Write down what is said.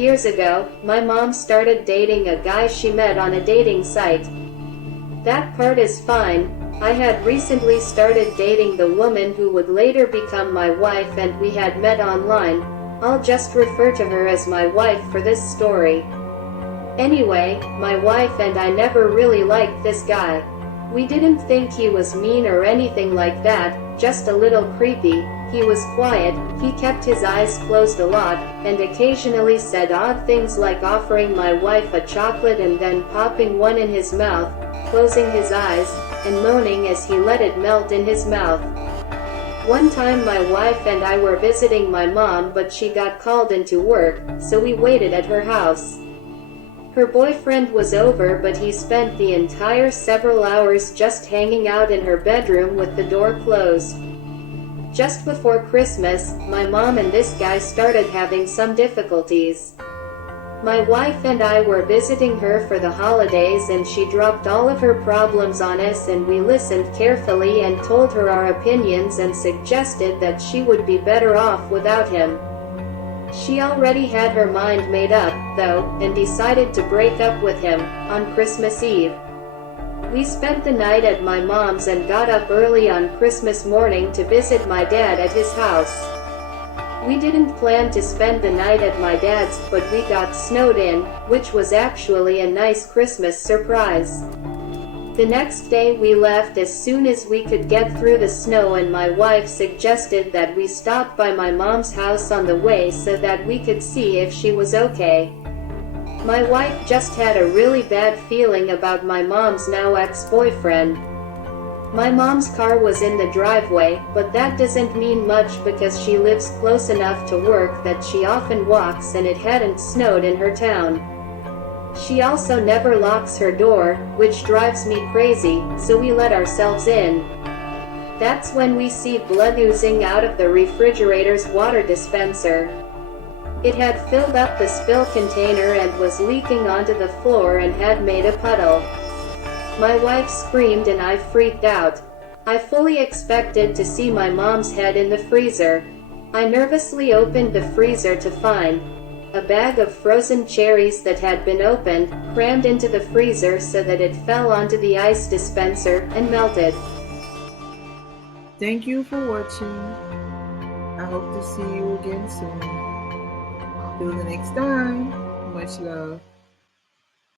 years ago, my mom started dating a guy she met on a dating site. That part is fine. I had recently started dating the woman who would later become my wife, and we had met online. I'll just refer to her as my wife for this story. Anyway, my wife and I never really liked this guy. We didn't think he was mean or anything like that, just a little creepy. He was quiet, he kept his eyes closed a lot, and occasionally said odd things like offering my wife a chocolate and then popping one in his mouth, closing his eyes, and moaning as he let it melt in his mouth. One time my wife and I were visiting my mom, but she got called into work, so we waited at her house. Her boyfriend was over, but he spent the entire several hours just hanging out in her bedroom with the door closed. Just before Christmas, my mom and this guy started having some difficulties. My wife and I were visiting her for the holidays, and she dropped all of her problems on us, and we listened carefully and told her our opinions and suggested that she would be better off without him. She already had her mind made up, though, and decided to break up with him on Christmas Eve. We spent the night at my mom's and got up early on Christmas morning to visit my dad at his house. We didn't plan to spend the night at my dad's, but we got snowed in, which was actually a nice Christmas surprise. The next day we left as soon as we could get through the snow, and my wife suggested that we stop by my mom's house on the way so that we could see if she was okay. My wife just had a really bad feeling about my mom's now ex-boyfriend. My mom's car was in the driveway, but that doesn't mean much because she lives close enough to work that she often walks, and it hadn't snowed in her town. She also never locks her door, which drives me crazy, so we let ourselves in. That's when we see blood oozing out of the refrigerator's water dispenser. It had filled up the spill container and was leaking onto the floor and had made a puddle. My wife screamed and I freaked out. I fully expected to see my mom's head in the freezer. I nervously opened the freezer to find a bag of frozen cherries that had been opened, crammed into the freezer so that it fell onto the ice dispenser and melted. Thank you for watching. I hope to see you again soon. Till the next time, much love.